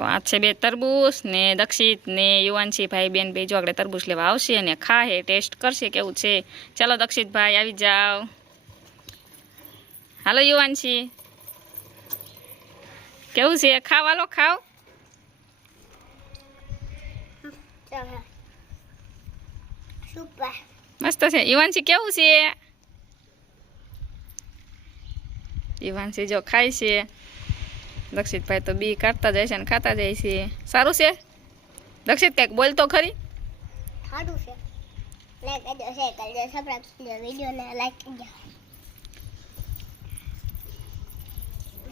તો આ છે બે તરબૂચ ને દક્ષિત ને યુવાનશી ભાઈ બેન બે જો આપણે તરબૂચ લેવા આવશે અને ખાહે ટેસ્ટ કરશે કેવું છે. ચાલો દક્ષિતભાઈ આવી જાઓ. હાલો યુવાનશી, કેવું છે? ખાવ, હાલો ખાવ. મસ્ત છે. યુવાનશી કેવું છે? યુવાનશી જો ખાય છે. દક્ષિતભાઈ તો બી કાઢતા જાય છે ને ખાતા જાય છે. સારું છે દક્ષિત, કંઈક બોલ તો ખરી. સારું છે. લાઈક કરજો, શેર કરજો, સબસ્ક્રાઇબ કરજો, વિડિયોને લાઈક કરજો.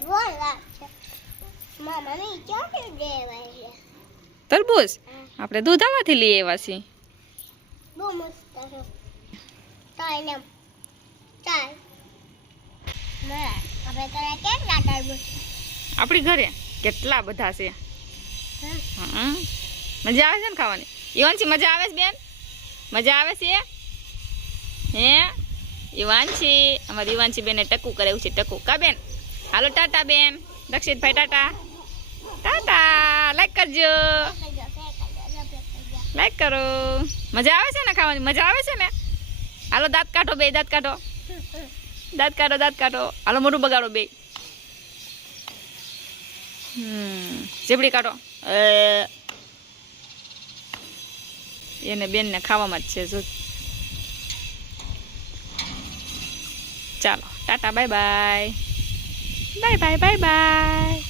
વાત છે મમ્મી ક્યાંથી દેવાય છે તરબૂચ? આપણે દૂધામાંથી લઈ આવ્યા છીએ. બહુ મસ્ત છે. ચાલ ને ચાલ આપણે કરે કેટલા તરબૂચ આપણી ઘરે કેટલા બધા છે. મજા આવે છે ને ખાવાની? યુવાનશી મજા આવે છે બેન? મજા આવે છે હે? યુવાનશી, અમારી યુવાનશી બેને ટકું કરે એવું છે. ટકું કા બેન? હાલો ટાટા બેન. દક્ષિતભાઈ ટાટા. ટાટા. લાઈક કરજો, લાઈક કરો. મજા આવે છે ને ખાવાની? મજા આવે છે ને? હાલો દાંત કાઢો બે, દાંત કાઢો, દાંત કાઢો, દાંત કાઢો. હાલો મોઢું બગાડો બે. ચીબડી કાઢો. એને બેનને ખાવામાં જ છે જો. ચાલો Tata, bye bye, bye bye, bye bye.